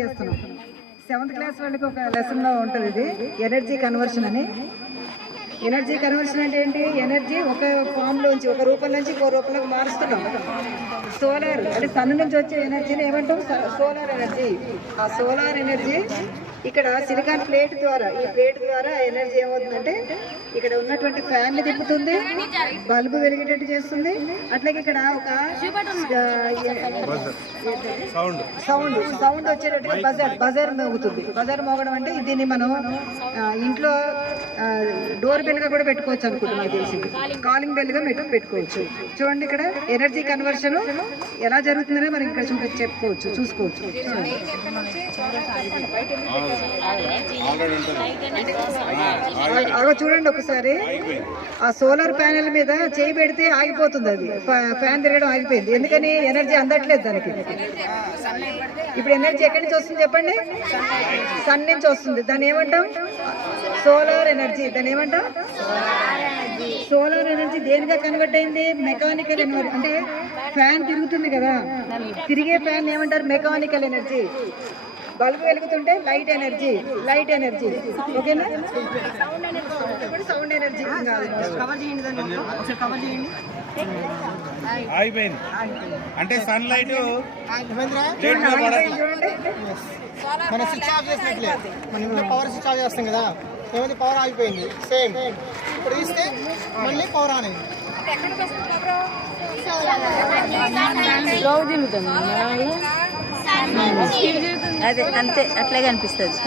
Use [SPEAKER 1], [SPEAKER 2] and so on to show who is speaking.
[SPEAKER 1] చేస్తున్నాం. Seventh class వాళ్ళకి ఒక లెసన్లో ఉంటుంది ఇది ఎనర్జీ కన్వర్షన్ అని. ఎనర్జీ కన్వర్షన్ అంటే ఏంటి? ఎనర్జీ ఒక ఫామ్ లోంచి ఒక రూపం నుంచి ఇంకో రూపంలోకి మారుస్తున్నాం. సోలార్ అంటే సన్ నుంచి వచ్చే ఎనర్జీని ఏమంటాం? సోలార్ ఎనర్జీ ఆ సోలార్ ఎనర్జీ ఇక్కడ సిలికాన్ ప్లేట్ ద్వారా ఈ ప్లేట్ ద్వారా ఎనర్జీ ఏమవుతుందంటే ఇక్కడ ఉన్నటువంటి ఫ్యాన్ని తిప్పుతుంది బల్బు వెలిగేటట్టు చేస్తుంది. అట్లాగే ఇక్కడ ఒక
[SPEAKER 2] సౌండ్.
[SPEAKER 1] సౌండ్ సౌండ్ వచ్చేటట్టుగా బజర్ బజర్ మోగుతుంది. బజర్ మోగడం అంటే దీన్ని మనం ఇంట్లో డోర్ బెల్గా కూడా పెట్టుకోవచ్చు అనుకుంటున్నాను నాకు తెలిసింది కాలింగ్ బెల్గా పెట్టు పెట్టుకోవచ్చు. చూడండి ఇక్కడ ఎనర్జీ కన్వర్షన్ ఎలా జరుగుతుందని మనం ఇక్కడ చూపి చెప్పుకోవచ్చు చూసుకోవచ్చు. చూడండి. అగో చూడండి ఒకసారి. ఆ సోలార్ ప్యానెల్ మీద చేయి పెడితే ఆగిపోతుంది అది. ఫ్యాన్ తిరగడం ఆగిపోయింది. ఎందుకని? ఎనర్జీ అందట్లేదు దానికి. ఇప్పుడు ఎనర్జీ ఎక్కడి నుంచి వస్తుంది చెప్పండి? సన్ నుంచి వస్తుంది. దాన్ని ఏమంటాం? Solar energy. దాన్ని ఏమంటాం? సోలార్ ఎనర్జీ దేనిగా కన్వర్ట్ అయింది? Mechanical energy. అంటే ఫ్యాన్ తిరుగుతుంది కదా. తిరిగే ఫ్యాన్ ఏమంటారు? Mechanical energy. బల్బు వెలుగుతుంటే లైట్ ఎనర్జీ లైట్ ఎనర్జీ. ఓకేనా? సౌండ్ ఎనర్జీ కవర్ చేయండి దాన్ని మొత్తం. ఒకసారి కవర్ చేయండి.
[SPEAKER 2] ఆగిపోయింది. అంటే సన్ లైట్
[SPEAKER 3] మనం స్విచ్ ఆఫ్ చేసినట్లే. మన ఇంట్లో పవర్ స్విచ్ ఆఫ్ చేస్తాం కదా. ఏమైంది? పవర్ ఆగిపోయింది. సేమ్. ఇప్పుడు తీస్తే మళ్ళీ పవర్ ఆన్ అయింది.
[SPEAKER 4] అదే అంతే అట్లాగే అనిపిస్తుంది.